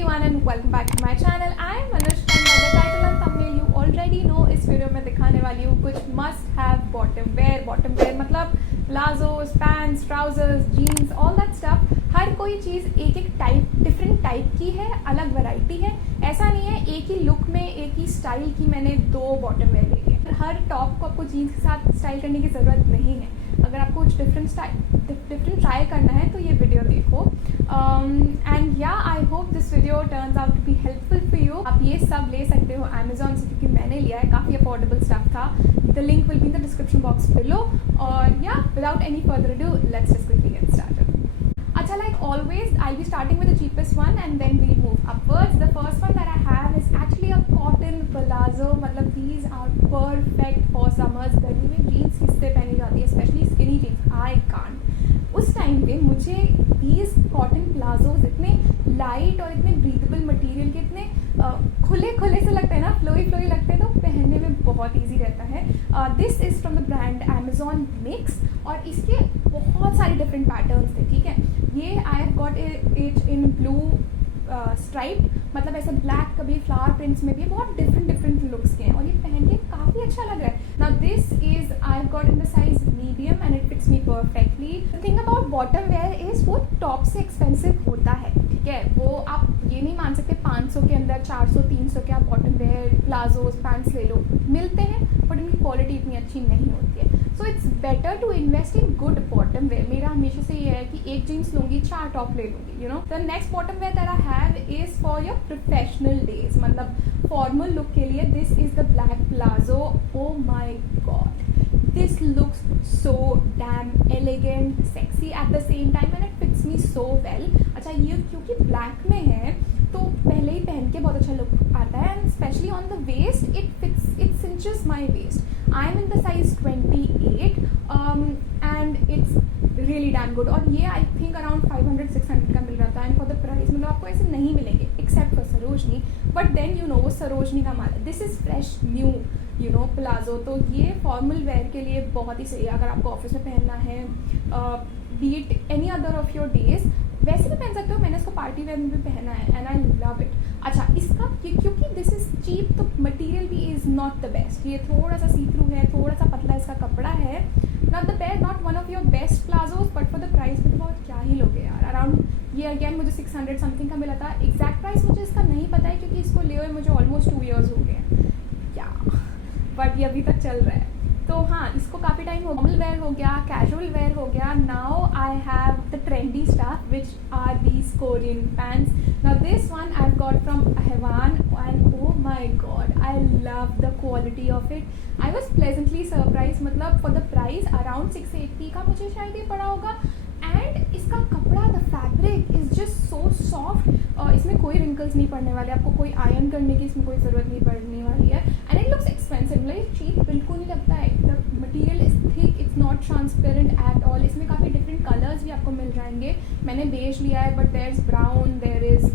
everyone and welcome back to my channel. I am Anushka and by the title and thumbnail you already know इस video में दिखाने वाली हूँ कुछ must have bottom wear मतलब palazzos, pants, trousers, jeans, all that stuff. हर कोई चीज़ एक एक टाइप डिफरेंट टाइप की है, अलग वैरायटी है. ऐसा नहीं है एक ही लुक में एक ही स्टाइल की मैंने दो बॉटम वेयर ली है. हर टॉप को आपको जीन्स के साथ स्टाइल करने की ज़रूरत नहीं है. अगर आपको कुछ डिफरेंट ट्राई करना है तो ये वीडियो देखो. And yeah I hope this video turns out to be helpful for you. आप ये सब ले सकते हो अमेजोन से क्योंकि मैंने लिया है, काफ़ी अफोर्डेबल स्टफ था. The link will be in the description box below. और या without any further do let's just quickly get started. Acha, like always, I'll be starting with the cheapest one and then we'll move upwards. The first one that I have is actually a cotton palazzo. मतलब these are perfect for summers. गर्मी में jeans किससे पहनी जाती है, especially skinny jeans. I can't. उस time पे मुझे these cotton palazzos इतने light और इतने breathable material के इतने खुले से लगते हैं ना, flowy लगते हैं, तो पहनने में बहुत easy रहता है. This is from the brand Amazon Mix और इसके बहुत सारे different patterns थे. ठीक है, ये आई have got it in blue stripe, मतलब ऐसे ब्लैक, कभी फ्लावर प्रिंट्स में भी. बहुत डिफरेंट लुक्स के हैं और ये पहन के काफ़ी अच्छा लग रहा है. Now this is I have got in the size medium and it fits me perfectly. The thing about bottom wear is वो टॉप से एक्सपेंसिव होता है. ठीक है, वो आप ये नहीं मान सकते 500 के अंदर 400-300 के आप बॉटम वेयर प्लाजोस पैंट्स ले लो. मिलते हैं बट इनकी क्वालिटी इतनी अच्छी नहीं होती है. So it's better to invest in good bottom wear. मेरा हमेशा से ये है कि एक जीन्स लूँगी 4 टॉप ले लूँगी. You know, the next bottom wear that I have is for your professional days, मतलब फॉर्मल लुक के लिए. This is the black palazzo. Oh my god, this looks so damn elegant, sexy at the same time and it fits me so well. अच्छा, ये क्योंकि black में है तो पहले ही पहन के बहुत अच्छा लुक आता है and specially on the waist it fits, it cinches my waist. I am in the size 28 and it's really damn good. और ये I think around 500-600 का मिल रहा था एंड फॉर द प्राइस मतलब आपको ऐसे नहीं मिलेंगे except for Sarojini. But then you know वो सरोजनी का माल है. This is fresh new you know palazzo. तो ये फॉर्मल वेयर के लिए बहुत ही सही है अगर आपको ऑफिस में पहनना है, B it any other of your days. वैसे भी पहन सकते हो, मैंने इसको पार्टी वेयर में भी पहना है एंड आई लव इट. अच्छा, इसका क्योंकि दिस इज चीप तो मटेरियल भी इज़ नॉट द बेस्ट. ये थोड़ा सा सी थ्रू है, थोड़ा सा पतला इसका कपड़ा है. Not the best, not one of your best palazzos but for the price में तो बहुत क्या ही लोगे यार. अराउंड ये अगेन मुझे 600 समथिंग का मिला था. एग्जैक्ट प्राइस मुझे इसका नहीं पता है क्योंकि इसको लिए हुए मुझे ऑलमोस्ट 2 years हो गए क्या, बट ये अभी तक चल रहा है. तो हाँ, इसको काफ़ी टाइम हो. फॉर्मल वेयर हो गया, कैजुअल वेयर हो गया. Now I have the trendy stuff which are these Korean pants. Now this one I have got from अहवान and oh my god I love the quality of it. I was pleasantly surprise. मतलब for the price around 680 का मुझे शायद ये पड़ा होगा. And इसका कपड़ा, the fabric is just so soft. इसमें कोई रिंकल्स नहीं पड़ने वाले, आपको कोई आयरन करने की इसमें कोई ज़रूरत नहीं पड़ने वाली है. एंड इट लुक्स एक्सपेंसिव, मतलब चीप बिल्कुल नहीं लगता है. The material is thick, it's not transparent at all. इसमें काफ़ी डिफरेंट कलर्स भी आपको मिल जाएंगे. मैंने बेज लिया है but there is brown, there is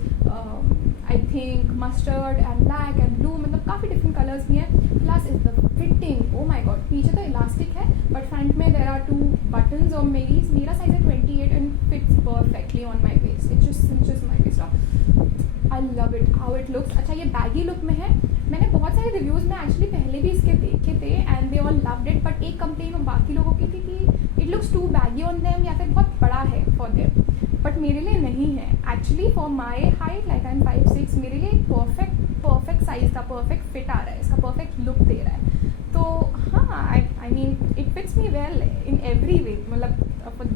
I think mustard and black and blue, मतलब काफ़ी डिफरेंट कलर्स भी हैं. Plus is the fitting, oh my god. पीछे तो इलास्टिक है बट फ्रंट में देर आर 2 buttons और मेरा साइज है 28 and fits perfectly on my waste. It just cinches my waist up. I love it how it looks. अच्छा, ये baggy look में है. मैंने बहुत सारे रिव्यूज़ में एक्चुअली पहले भी इसके देखे थे and they all loved it. But एक कंप्लेन बाकी लोगों की थी कि it looks too baggy on them या फिर बहुत बड़ा है फॉर देम. बट मेरे लिए नहीं है actually. For my height like I am 5'6", मेरे लिए परफेक्ट साइज का परफेक्ट फिट आ रहा है, इसका परफेक्ट लुक दे रहा है. तो हाँ, I mean it fits me well in every way, मतलब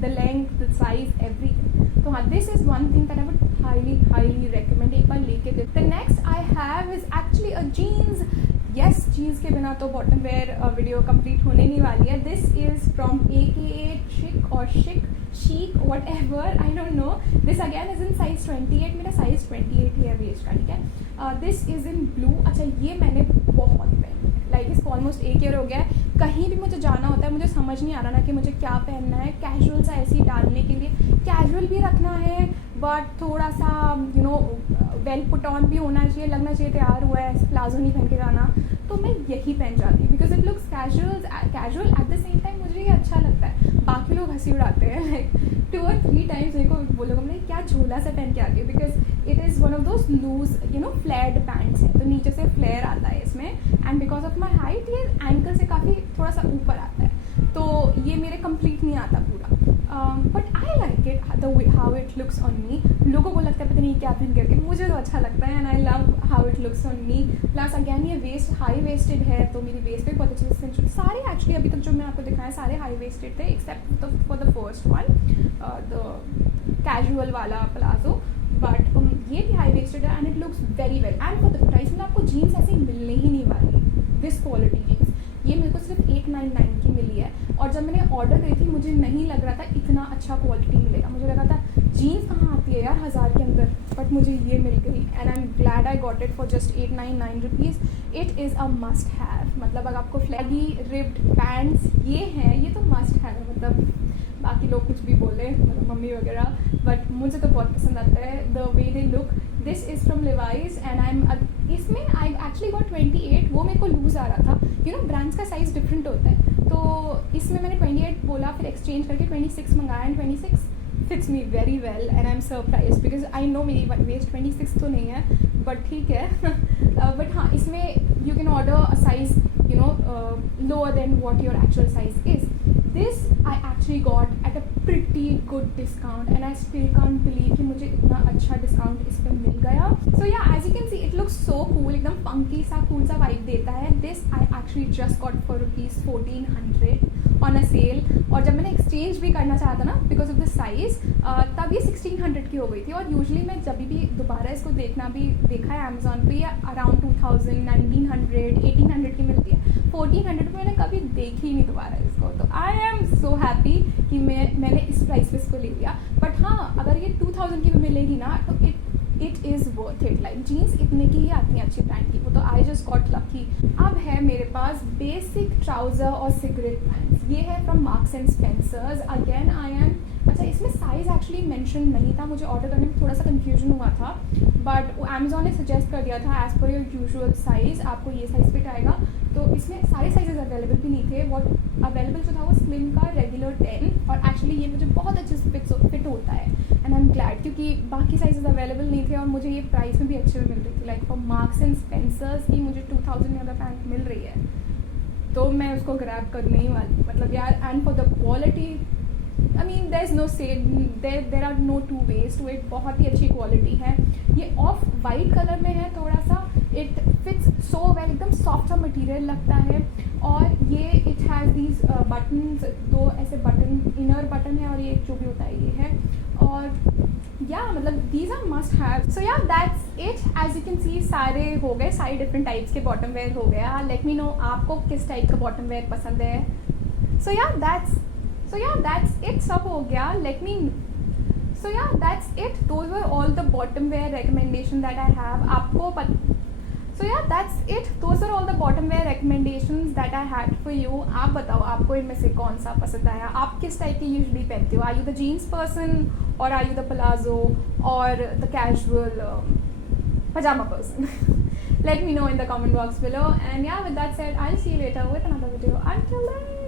the length, the size, everything. तो हाँ, this is one thing that I would highly recommend. एक बार लेके दे. The next I have is actually a jeans. Yes, jeans के बिना तो बॉटम वेयर वीडियो कंप्लीट होने नहीं वाली है. दिस इज फ्रॉम AKA चिक और chic what ever, I don't know. This again is in size 28. मेरा साइज 28 ही है वेज का. ठीक है, दिस इज इन ब्लू. अच्छा, ये मैंने बहुत पहनी है, लाइक इसको ऑलमोस्ट 1 year हो गया है. कहीं भी मुझे जाना होता है मुझे समझ नहीं आ रहा ना कि मुझे क्या पहनना है. कैजुअल सा ऐसे ही डालने के लिए कैजुअल भी रखना है बट थोड़ा सा you know well put on भी होना चाहिए, लगना चाहिए तैयार हुआ है, प्लाजो नहीं पहन के जाना. तो मैं यही पहन जाती हूँ because it looks casual eight the same time. मुझे ये अच्छा लगता है. बाकी लोग हंसी उड़ाते हैं, लाइक 2 or 3 टाइम्स मेरे को वो लोग हमने क्या झोला सा पहन के आ गए, because it is one of those loose flared pants है, तो नीचे से फ्लेयर आता है इसमें, and because of my height ये एंकल से काफ़ी थोड़ा सा ऊपर आता है, तो ये मेरे कंप्लीट नहीं आता पूरा, but I like it the way how it looks on me. लोगों को लगता है पता नहीं क्या पहन करके, मुझे तो अच्छा लगता है and I love how it looks on me. Plus again ये वेस्ट हाई वेस्टेड है, तो मेरी वेस्ट पे बहुत अच्छे से सारे एक्चुअली अभी तक जो मैं आपको दिखाया सारे हाई वेस्टेड थे except for the first one, the casual वाला प्लाजो, बट ये भी हाई वेस्टेड है and it looks very well. And for the price में आपको जीन्स ऐसी मिलने ही नहीं वाली, दिस क्वालिटी जीन्स. ये मेरे को सिर्फ 899 की मिली है, और जब मैंने ऑर्डर करी थी मुझे नहीं लग रहा था इतना अच्छा क्वालिटी मिलेगा. मुझे लगा था जीन्स कहाँ आती है यार 1000 के अंदर, बट मुझे ये मिल गई and I am glad I got it for just 899 rupees. It is a must have. मतलब अगर आपको फ्लैगी रिब्ड पैंट्स ये हैं, ये तो मस्ट हैव. मतलब बाकी लोग कुछ भी बोले, मतलब मम्मी वगैरह, बट मुझे तो बहुत पसंद आता है the way they look. This is from levies and I am, इसमें आई एक्चुअली गॉट 28, वो मेरे को लूज़ आ रहा था. ब्रांड्स का साइज़ डिफरेंट होता है, तो इसमें मैंने 28 बोला, फिर एक्सचेंज करके 26 मंगाया and 26 fits me very well and I am surprise, because I know मेरी वेस्ट 26 तो नहीं है, बट ठीक है. बट हाँ, इसमें you can order a size lower than what your actual size is. This I actually got at a pretty good discount and I still can't believe कि मुझे इतना अच्छा डिस्काउंट इस पर मिल गया. So yeah as you can see it looks so cool, एकदम funky सा cool सा वाइब देता है. This I actually just got for ₹1400 on a sale, और जब मैंने एक्सचेंज भी करना चाहा था ना बिकॉज ऑफ द साइज़, तब ये 1600 की हो गई थी. और यूजुअली मैं जब भी दोबारा इसको देखा है अमेजोन पे, ये अराउंड 2000, 1900, 1800 की मिलती है. 1400 मैंने कभी देखी ही नहीं दोबारा इसको, तो आई एम सो हैप्पी कि मैंने इस प्राइस पे इसको ले लिया. बट हाँ, अगर ये 2000 की भी मिलेगी ना तो it is worth it. Like jeans इतने की ही आती हैं अच्छी ब्रांड की, वो तो आई जस्ट गॉट लकी. अब है मेरे पास बेसिक ट्राउज़र और सिगरेट पैंट्स. ये है from marks and Spencer's. Again I am, अच्छा इसमें साइज़ एक्चुअली मेंशन नहीं था, मुझे ऑर्डर करने में थोड़ा सा कन्फ्यूजन हुआ था, बट अमेजोन ने सजेस्ट कर दिया था as per your usual size आपको ये साइज़ फिट आएगा. तो इसमें सारे साइजेस अवेलेबल भी नहीं थे. वॉट अवेलेबल जो था वो स्लिम का रेगुलर 10, और एक्चुअली ये मुझे बहुत अच्छे से फिट होता है एंड आई एम ग्लैड, क्योंकि बाकी साइजेस अवेलेबल नहीं थे और मुझे ये प्राइस में भी अच्छे में मिल रही थी. Like for marks and Spencer's की मुझे 2000 में अगर पैंट मिल रही है तो मैं उसको ग्रैब करने ही वाली, मतलब यार. And for the quality, I mean there is no say, there are no two ways to it. बहुत ही अच्छी क्वालिटी है. ये ऑफ वाइट कलर में है थोड़ा सा. इट फिट्स सो वेल, एकदम सॉफ्ट सा मटेरियल लगता है. और ये इट हैज़ दीज बटन्स, 2 ऐसे बटन, इनर बटन है और ये जो भी होता है ये है. और या मतलब these are must have. So yeah that's it. As you can see सारे हो गए, सारे डिफरेंट टाइप्स के बॉटम वेयर हो गया. लेट मी नो आपको किस टाइप का बॉटम वेयर पसंद है. सो या दैट्स इट. सब हो गया. Let me, so yeah, that's it. Those were all the bottom wear recommendation that I have. So yeah, that's it. Those are all the bottom wear recommendations that I had for you. आप बताओ आपको इनमें से कौन सा पसंद आया. आप किस टाइप की यूजुअली पहनते हो. Are you the jeans person or are you the palazzo or the casual pajama person? Let me know in the comment box below. And yeah, with that said, I'll see you later with another video. Until then.